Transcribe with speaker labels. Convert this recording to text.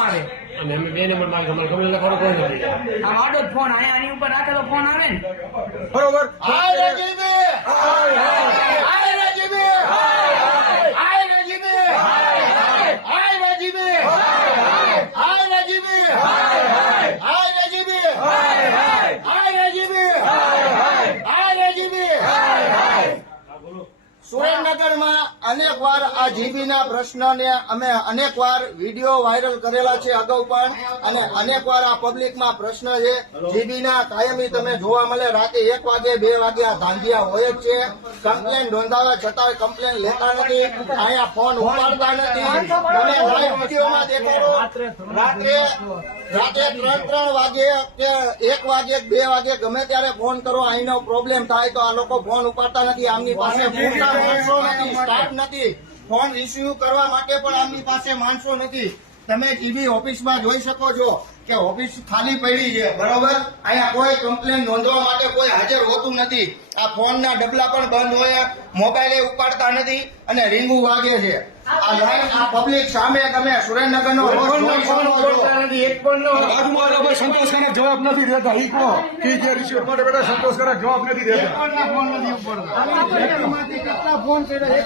Speaker 1: પાડે. અને અમે બે નંબર માર્ગ અમારે ગમે લખાડો કોઈ નથી.
Speaker 2: આ વાડો ફોન આયા આની ઉપર રાખેલો ફોન આવે ને?
Speaker 3: બરોબર.
Speaker 4: હાય રાજીબે! હાય હાય. હાય રાજીબે! હાય હાય રાજીબે! સુરેન્દ્રનગરમાં વાર આ જીબીના પ્રશ્નને અમે અનેક વાર વીડિયો વાયરલ કરેલા છે અગાઉ પણ, અને અનેક વાર આ પબ્લિકમાં પ્રશ્ન છે. જીબીના કાયમી તમે જોવા મળે, રાતે એક વાગે, બે વાગે આ ધાંધિયા હોય જ છે. કમ્પ્લેન નોંધાવે છતાંય કમ્પ્લેન લેતા નથી. અહીંયા ફોન ઉપાડતા નથી. તમે લાઈવ રાતે ત્રણ ત્રણ વાગે કે એક વાગે, બે વાગે ગમે ત્યારે ફોન કરો. અહીંનો પ્રોબ્લેમ થાય તો આ લોકો ફોન ઉપાડતા નથી. આમની પાસે પૂરતા માણસો નથી. ફોન રિસીવ કરવા માટે પણ આમની પાસે માણસો નથી. તમે ટીવી ઓફિસમાં જોઈ શકો છો કે ઓફિસ ખાલી પડી છે બરોબર? અહીંયા કોઈ કમ્પ્લેન નોંધવા માટે કોઈ હાજર હોતું નથી. આ ફોનના ડબલા પણ બંધ હોય મોબાઈલ ઉપાડતા નથી અને રીંગુ વાગે છે. આ લાઈન આ પબ્લિક સામે તમે સુરેન્દ્રનગરનો
Speaker 3: બાજુમાં સંતોષકારક જવાબ નથી દેતા ઈ કહો કે જે રિસીવર માટે બેટા સંતોષકારક જવાબ નથી દેતા.
Speaker 4: કેટલા ફોન કર્યા